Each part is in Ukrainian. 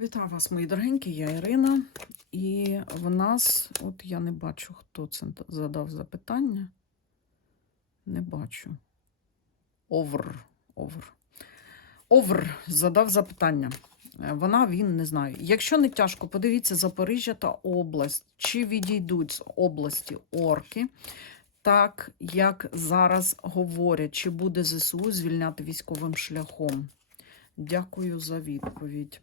Вітаю вас, мої дорогенькі, я Ірина. І в нас, от я не бачу, хто це задав запитання. Не бачу. Овр. Овр. Овр задав запитання. Е, Вона, він не знаю. Якщо не тяжко, подивіться Запоріжжя та область, чи відійдуть з області орки, так як зараз говорять, чи буде ЗСУ звільняти військовим шляхом. Дякую за відповідь.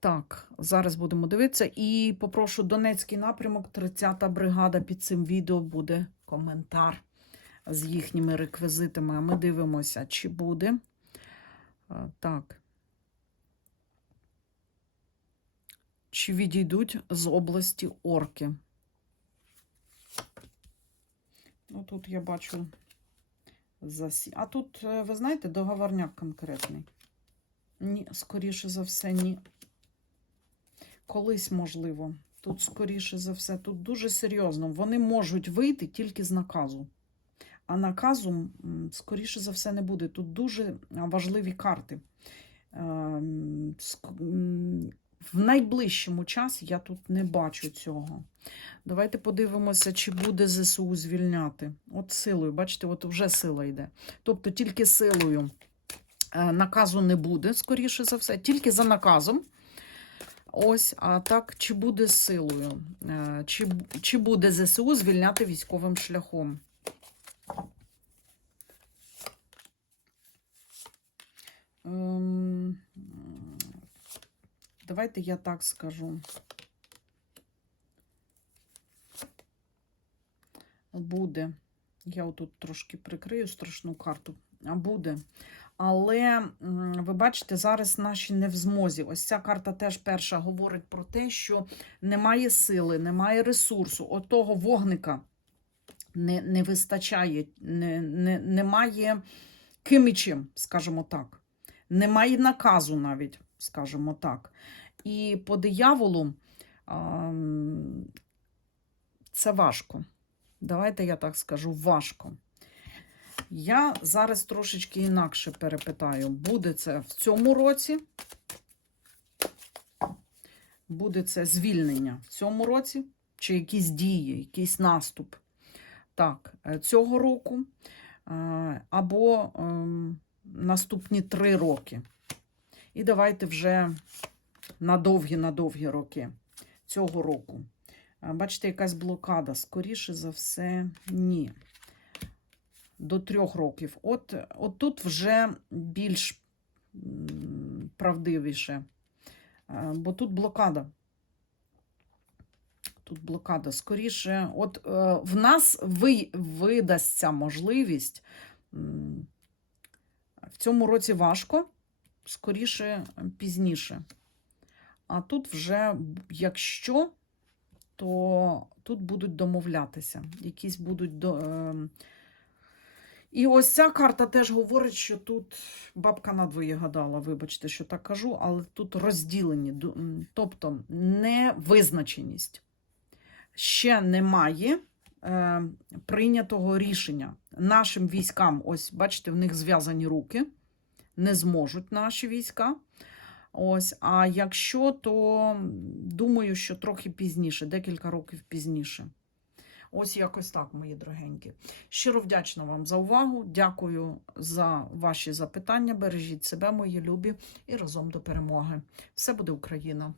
Так, зараз будемо дивитися. І попрошу Донецький напрямок, 30-та бригада. Під цим відео буде коментар з їхніми реквізитами. А ми дивимося, чи буде. Так. Чи відійдуть з області орки? Ну, тут я бачу засі. А тут, е, ви знаєте, договорняк конкретний. Ні, скоріше за все, ні. Колись можливо. Тут, скоріше за все, тут дуже серйозно. Вони можуть вийти тільки з наказу. А наказу, скоріше за все, не буде. Тут дуже важливі карти. Ем, В найближчому часі я тут не бачу цього. Давайте подивимося, чи буде ЗСУ звільняти. От силою, бачите, от вже сила йде. Тобто тільки силою наказу не буде, скоріше за все, тільки за наказом. Ось, а так, чи буде силою? Е, Чи, чи буде ЗСУ звільняти військовим шляхом? Ем, Давайте я так скажу. Буде. Я отут трошки прикрию страшну карту. А буде. Але ви бачите, зараз наші не в змозі. Ось ця карта теж перша говорить про те, що немає сили, немає ресурсу. Отого вогника не, не вистачає, не, не, немає ким скажімо так. Немає наказу навіть, скажімо так. І по дияволу ам, це важко. Давайте я так скажу, важко. Я зараз трошечки інакше перепитаю, буде це в цьому році? Буде це звільнення в цьому році? Чи якісь дії, якийсь наступ? Так, е, цього року е, або ем, наступні три роки. І давайте вже на довгі-на довгі роки цього року. Бачите, якась блокада. Скоріше за все, ні. До трьох років. От, от тут вже більш правдивіше. Бо тут блокада. Тут блокада. Скоріше, от е, в нас ви, видасться можливість. В цьому році важко, скоріше пізніше. А тут вже, якщо, то тут будуть домовлятися. Якісь будуть до. І ось ця карта теж говорить, що тут бабка надвоє гадала, вибачте, що так кажу, але тут розділені, тобто невизначеність. Ще немає е, прийнятого рішення. Нашим військам, ось, бачите, в них зв'язані руки, не зможуть наші війська. Ось, а якщо, то думаю, що трохи пізніше, декілька років пізніше. Ось якось так, мої дорогенькі. Щиро вдячна вам за увагу. Дякую за ваші запитання. Бережіть себе, мої любі, і разом до перемоги. Все буде Україна!